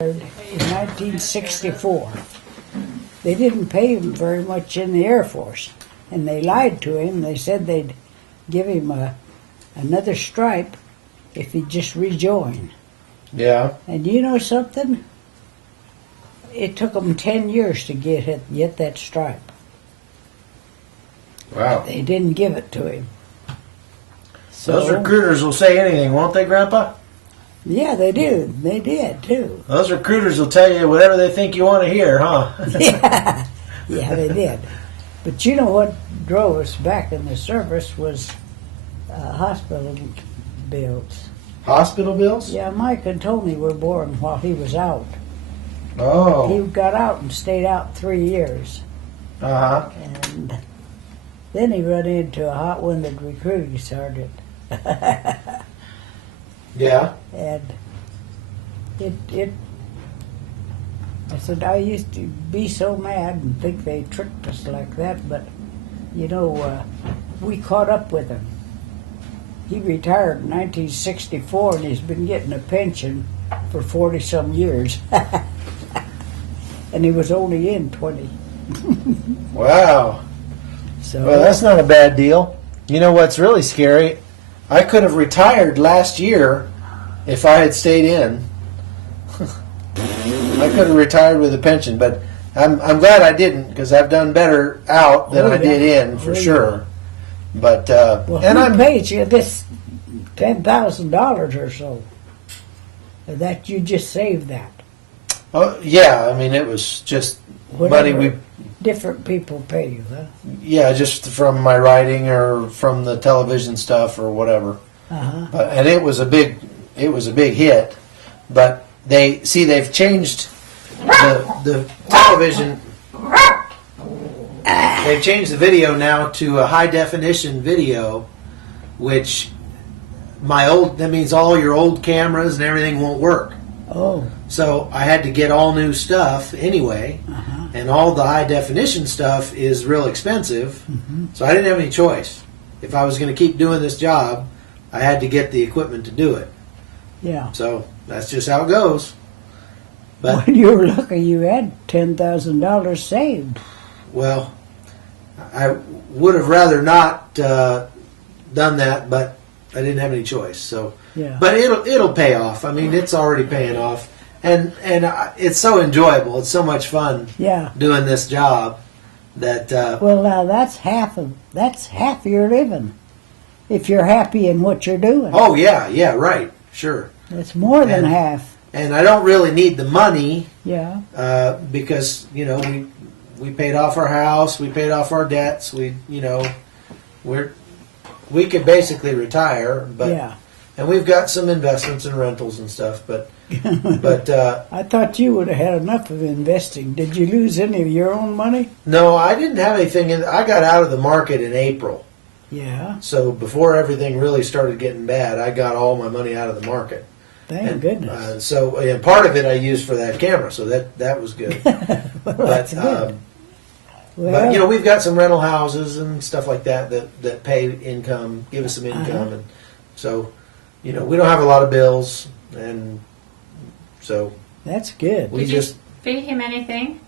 in 1964. They didn't pay him very much in the Air Force, and they lied to him. They said they'd give him another stripe if he'd just rejoin. Yeah. And you know something? It took them 10 years to get that stripe. Wow. They didn't give it to him. So, Those recruiters will say anything, won't they, Grandpa? yeah, they do. They did, too. Those recruiters will tell you whatever they think you want to hear, huh? Yeah, they did. But you know what drove us back in the service was hospital bills. Hospital bills? Yeah, Mike and Tony were born while he was out. Oh. He got out and stayed out 3 years. Uh-huh. And then he run into a hot-winded recruiting sergeant. Yeah. And I said, I used to be so mad and think they tricked us like that, but, you know, we caught up with him. He retired in 1964, and he's been getting a pension for 40-some years. And he was only in 20. Wow. So, Well, that's not a bad deal. You know what's really scary? I could have retired last year if I had stayed in. I could have retired with a pension, but I'm glad I didn't, because I've done better out than I did in, for sure. But well, and who I'm paid you this $10,000 or so? That you just saved that. oh, yeah. I mean, it was just money Whatever we different people pay you, huh? yeah, just from my writing or from the television stuff or whatever. Uh-huh. And it was a big hit. But they've changed the television. They've changed the video now to a high definition video, which that means all your old cameras and everything won't work. Oh. So I had to get all new stuff anyway, and all the high definition stuff is real expensive. Mm-hmm. So I didn't have any choice. If I was going to keep doing this job, I had to get the equipment to do it. Yeah. So that's just how it goes. But Well, you were lucky you had $10,000 saved. well, I would have rather not done that, but I didn't have any choice. So, Yeah. but it'll pay off. I mean, it's already paying off, and it's so enjoyable. It's so much fun Yeah. doing this job that Well, now that's half your living. If you're happy in what you're doing, oh yeah, right, sure. it's more than And- half. And I don't really need the money Yeah. because we paid off our house, we paid off our debts. We could basically retire, but Yeah. and we've got some investments and rentals and stuff. But I thought you would have had enough of investing. Did you lose any of your own money? no, I didn't have anything. I got out of the market in April, Yeah. so before everything really started getting bad, I got all my money out of the market. Thank goodness. And part of it I used for that camera, so that was good. Well, that's good. But we've got some rental houses and stuff like that pay income, give us some income, and so we don't have a lot of bills, and so that's good. we Did just you feed him anything?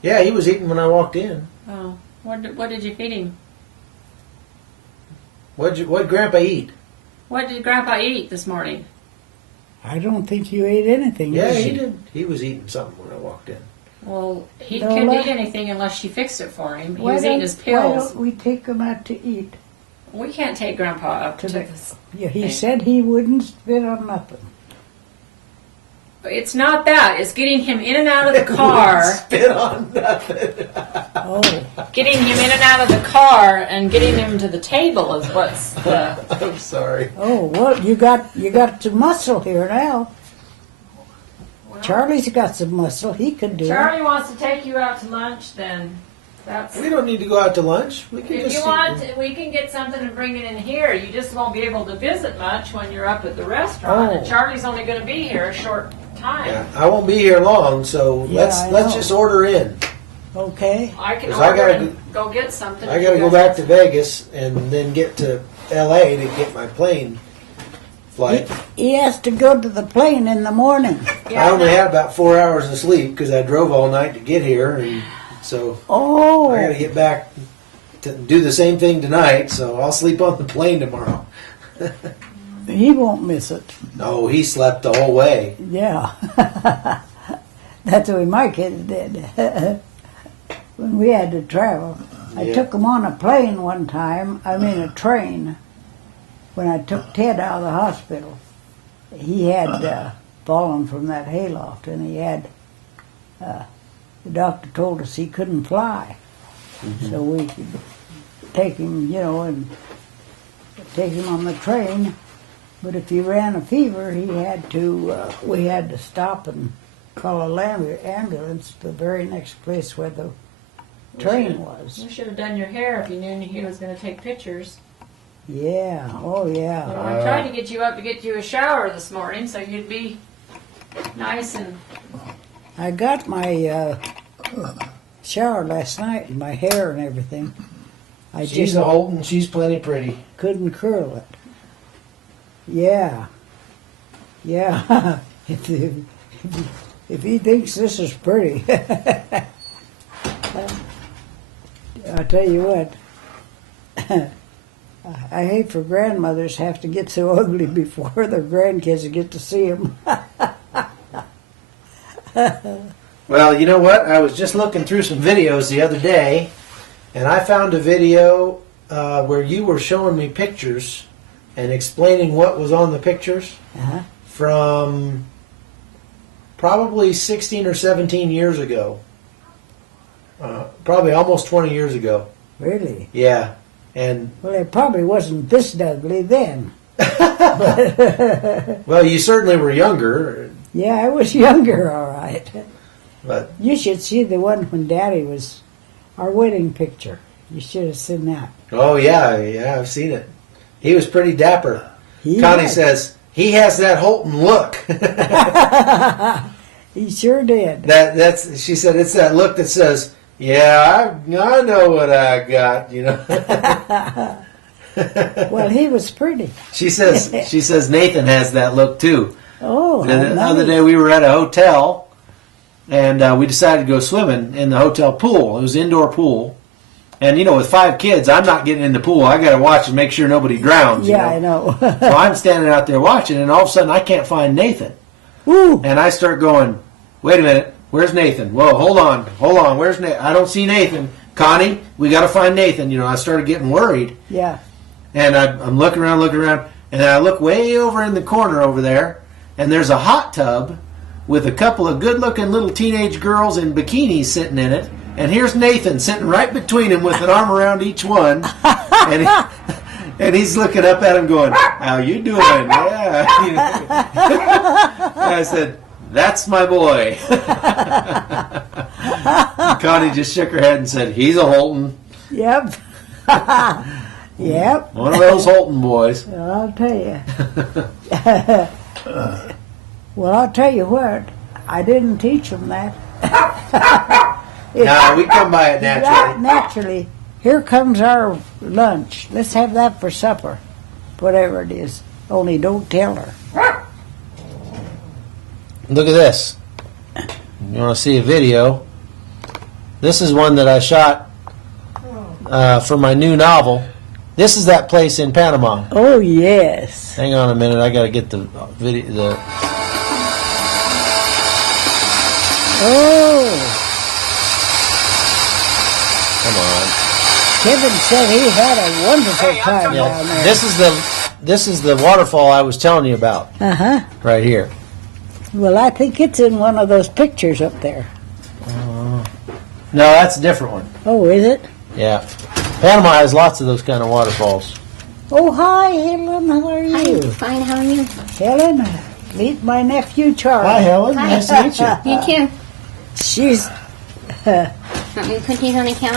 yeah, he was eating when I walked in. Oh, what did you feed him? What'd Grandpa eat? What did Grandpa eat this morning? I don't think you ate anything. Yeah, did he you? did. He was eating something when I walked in. Well, he No, couldn't let- eat anything unless she fixed it for him. He Why was eating don't- his Why pills. don't we take him out to eat? We can't take Grandpa up to To this. Yeah, he Okay. said he wouldn't spit on nothing. It's not that. It's getting him in and out of the car. Spit on nothing. Oh, Getting him in and out of the car and getting him to the table is what's the. I'm sorry. oh, well, you got some muscle here now. Charlie's got some muscle. He could do Charlie wants to take you out to lunch. Then that's. We don't need to go out to lunch. We can If just you sit want, and- we can get something and bring it in here. You just won't be able to visit much when you're up at the restaurant. Oh. And Charlie's only going to be here a short time. Yeah, I won't be here long, so Yeah, let's I let's know. just order in. it. Okay. I can 'Cause I order gotta and go get something. I if got to you go guys back to Vegas and then get to L.A. to get my plane flight. He has to go to the plane in the morning. I only had about 4 hours of sleep because I drove all night to get here, and so I got to get back to do the same thing tonight. So I'll sleep on the plane tomorrow. He won't miss it. No, he slept the whole way. Yeah. That's the way my kids did. When we had to travel. I took them on a plane one time, a train, when I took Ted out of the hospital. He had fallen from that hayloft, and he had, the doctor told us he couldn't fly. Mm-hmm. So we could take him, and take him on the train. But if he ran a fever, we had to stop and call an ambulance to the very next place where the train was. You should have done your hair if you knew he was going to take pictures. Yeah, oh yeah. Well, I tried to get you up to get you a shower this morning so you'd be nice and... I got my shower last night and my hair and everything. She's old and she's plenty pretty. Couldn't curl it. Yeah. Yeah. if he thinks this is pretty. I'll tell you what. I hate for grandmothers have to get so ugly before their grandkids get to see them. Well, you know what? I was just looking through some videos the other day, and I found a video where you were showing me pictures and explaining what was on the pictures from probably 16 or 17 years ago. Probably almost 20 years ago. Really? Yeah. And well, it probably wasn't this ugly then. Well, you certainly were younger. Yeah, I was younger, all right. But you should see the one when Daddy was our wedding picture. You should have seen that. Oh yeah, I've seen it. He was pretty dapper. Connie says he has that Holton look. He sure did. She said it's that look that says, "Yeah, I know what I got," Well, he was pretty. She says Nathan has that look too. Oh, the other day we were at a hotel, and we decided to go swimming in the hotel pool. It was an indoor pool, and with 5 kids, I'm not getting in the pool. I got to watch and make sure nobody drowns. Yeah, I know. So I'm standing out there watching, and all of a sudden I can't find Nathan. Ooh. And I start going, "Wait a minute, where's Nathan? Whoa, hold on, where's Nathan? I don't see Nathan. Connie, we got to find Nathan." I started getting worried. Yeah. And I'm looking around, and I look way over in the corner over there, and there's a hot tub with a couple of good-looking little teenage girls in bikinis sitting in it, and here's Nathan sitting right between them with an arm around each one, and he's looking up at him going, "How you doing?" Yeah. And I said, "That's my boy." Connie just shook her head and said, "He's a Holton." Yep. Yep. One of those Holton boys. Well, I'll tell you. Well, I'll tell you what. I didn't teach them that. No, we come by it naturally. Naturally. Here comes our lunch. Let's have that for supper. Whatever it is. Only don't tell her. Look at this. You want to see a video? This is one that I shot for my new novel. This is that place in Panama. Oh, yes. Hang on a minute. I got to get the video. Oh. Come on. Kevin said he had a wonderful time down there. This is the waterfall I was telling you about. Uh-huh. Right here. Well, I think it's in one of those pictures up there. No, that's a different one. Oh, is it? Yeah. Panama has lots of those kind of waterfalls. Oh, hi, Helen. How are you? Hi, fine. How are you? Helen, meet my nephew, Charlie. Hi, Helen. Nice to meet you. You too. She's... Want me to put these on the counter?